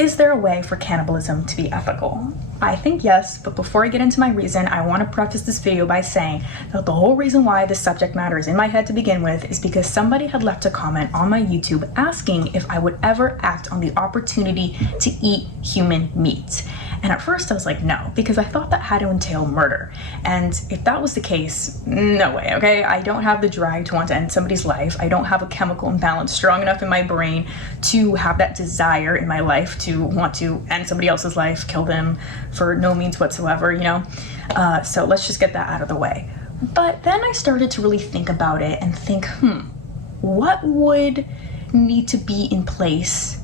Is there a way for cannibalism to be ethical? I think yes, but before I get into my reason, I want to preface this video by saying that the whole reason why this subject matter is in my head to begin with is because somebody had left a comment on my YouTube asking if I would ever act on the opportunity to eat human meat. And at first I was like, no, because I thought that had to entail murder. And if that was the case, no way, okay? I don't have the drive to want to end somebody's life. I don't have a chemical imbalance strong enough in my brain to have that desire in my life to want to end somebody else's life, kill them for no means whatsoever, you know? So let's just get that out of the way. But then I started to really think about it and think, what would need to be in place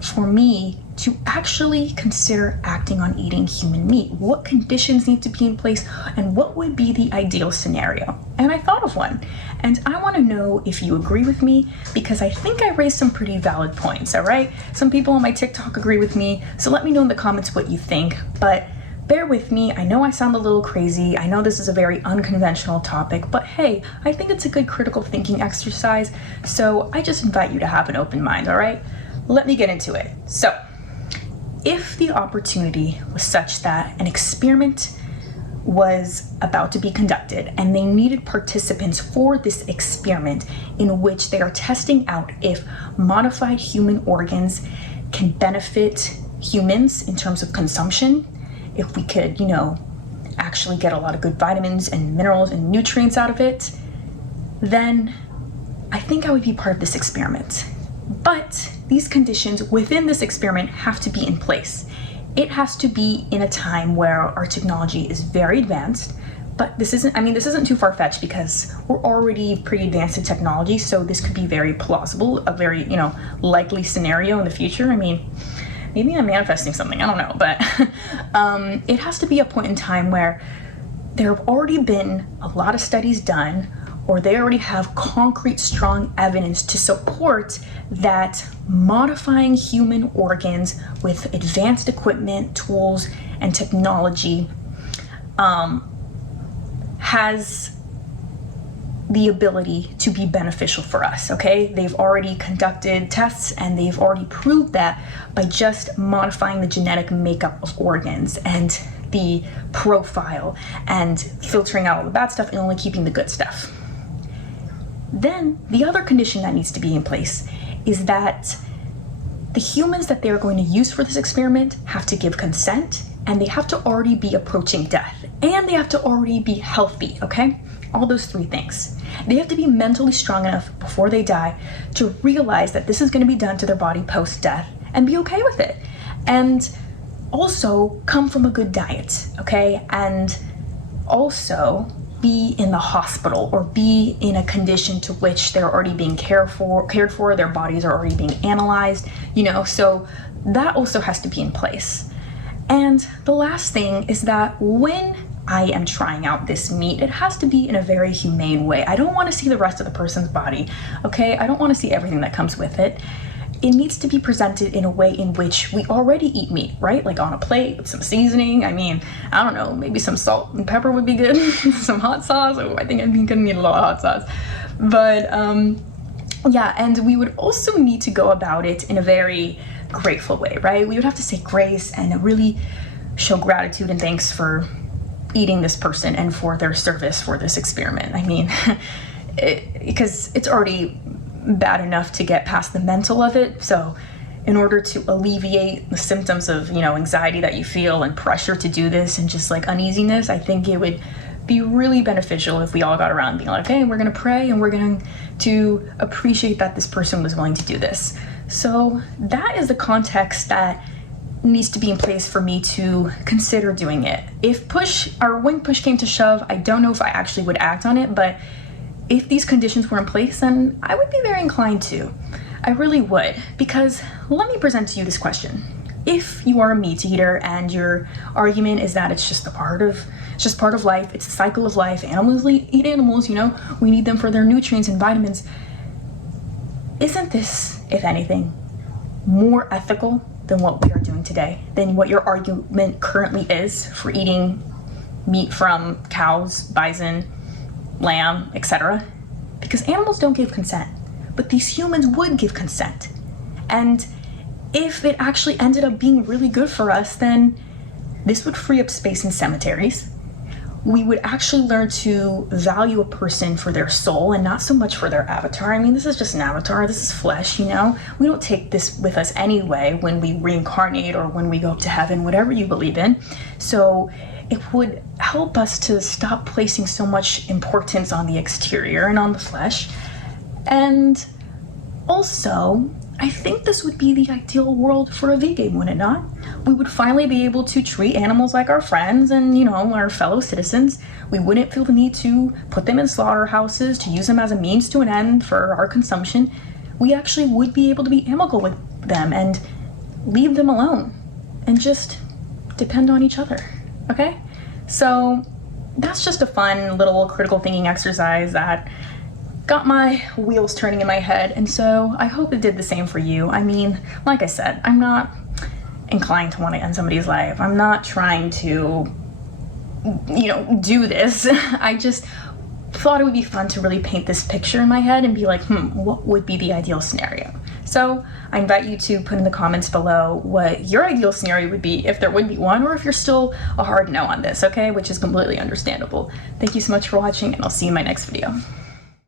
for me to actually consider acting on eating human meat? What conditions need to be in place, and what would be the ideal scenario? And I thought of one, and I want to know if you agree with me, because I think I raised some pretty valid points, all right? Some people on my TikTok agree with me, so let me know in the comments what you think, but bear with me. I know I sound a little crazy. I know this is a very unconventional topic, but hey, I think it's a good critical thinking exercise, so I just invite you to have an open mind, all right? Let me get into it. So, if the opportunity was such that an experiment was about to be conducted and they needed participants for this experiment in which they are testing out if modified human organs can benefit humans in terms of consumption, if we could, you know, actually get a lot of good vitamins and minerals and nutrients out of it, then I think I would be part of this experiment. But these conditions within this experiment have to be in place. It has to be in a time where our technology is very advanced, but this isn't too far-fetched because we're already pretty advanced in technology, so this could be very plausible, a very, you know, likely scenario in the future. I mean, maybe I'm manifesting something, I don't know, but it has to be a point in time where there have already been a lot of studies done, or they already have concrete, strong evidence to support that modifying human organs with advanced equipment, tools, and technology has the ability to be beneficial for us, okay? They've already conducted tests and they've already proved that by just modifying the genetic makeup of organs and the profile and filtering out all the bad stuff and only keeping the good stuff. Then the other condition that needs to be in place is that the humans that they're going to use for this experiment have to give consent, and they have to already be approaching death, and they have to already be healthy, okay? All those three things. They have to be mentally strong enough before they die to realize that this is going to be done to their body post-death and be okay with it. And also come from a good diet, okay? And also be in the hospital or be in a condition to which they're already being cared for, their bodies are already being analyzed, you know, so that also has to be in place. And the last thing is that when I am trying out this meat, it has to be in a very humane way. I don't want to see the rest of the person's body, okay? I don't want to see everything that comes with it. It needs to be presented in a way in which we already eat meat, right? Like on a plate with some seasoning. I mean, I don't know, maybe some salt and pepper would be good. Some hot sauce. Oh, I think I'm gonna need a lot of hot sauce. But yeah, and we would also need to go about it in a very grateful way, right? We would have to say grace and really show gratitude and thanks for eating this person and for their service for this experiment. I mean, because it's already bad enough to get past the mental of it. So in order to alleviate the symptoms of, you know, anxiety that you feel and pressure to do this and just like uneasiness, I think it would be really beneficial if we all got around being like, okay, we're gonna pray and we're going to appreciate that this person was willing to do this. So that is the context that needs to be in place for me to consider doing it. When push came to shove, I don't know if I actually would act on it, but if these conditions were in place, then I would be very inclined to. I really would, because let me present to you this question. If you are a meat eater and your argument is that it's just part of life, it's the cycle of life, animals eat animals, you know, we need them for their nutrients and vitamins, isn't this, if anything, more ethical than what we are doing today, than what your argument currently is for eating meat from cows, bison, lamb, etc.? Because animals don't give consent, but these humans would give consent. And if it actually ended up being really good for us, then this would free up space in cemeteries. We would actually learn to value a person for their soul and not so much for their avatar. I mean, this is just an avatar, this is flesh, you know? We don't take this with us anyway when we reincarnate or when we go up to heaven, whatever you believe in. So it would help us to stop placing so much importance on the exterior and on the flesh. And also, I think this would be the ideal world for a vegan, would it not? We would finally be able to treat animals like our friends and, you know, our fellow citizens. We wouldn't feel the need to put them in slaughterhouses, to use them as a means to an end for our consumption. We actually would be able to be amicable with them and leave them alone and just depend on each other, okay? So that's just a fun little critical thinking exercise that got my wheels turning in my head, and so I hope it did the same for you. I mean, like I said, I'm not inclined to want to end somebody's life. I'm not trying to, you know, do this. I just thought it would be fun to really paint this picture in my head and be like, what would be the ideal scenario? So I invite you to put in the comments below what your ideal scenario would be, if there would be one, or if you're still a hard no on this, okay? Which is completely understandable. Thank you so much for watching, and I'll see you in my next video.